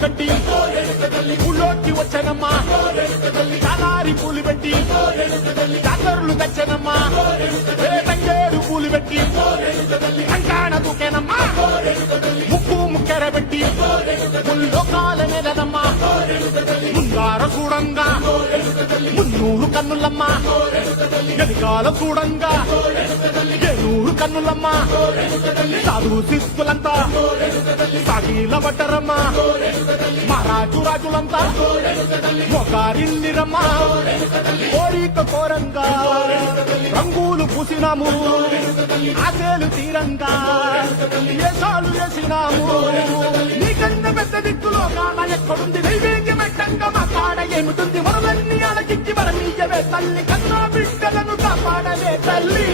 గట్టి ఊళ్ళోకి వచ్చనమ్మా కాలారి పూలు పెట్టి జాతరలు తెచ్చనమ్మా తంగేడు పూలు పెట్టి కంకాణ దూకేనమ్మా ముక్కు ముక్కెర పెట్టి ముల్లోకాల మీదనమ్మా ముంగార చూడంగా మున్నూరు కన్నులమ్మా ఎలికాల చూడంగా ఏనూరు కన్నులమ్మా సాధు శిస్తులంతా సాగిల పడ్డరమ్మా మహారాజు రాజులంతా మొగారిల్లిరమ్మా కోరిక కోరంగా రంగులు పూసినాము ఆశలు తీరంగా ఏసాలు వేసినాము నీకన్నా పెద్ద దిక్కులో కాన ఎక్కడుంది నైవేద్యం ఎట్టంగా మా కాడ ఏమిటుంది మనలన్నీ అలకిచ్చి మరణీయవే తల్లి కన్నా బిడ్డలను కాపాడవే తల్లి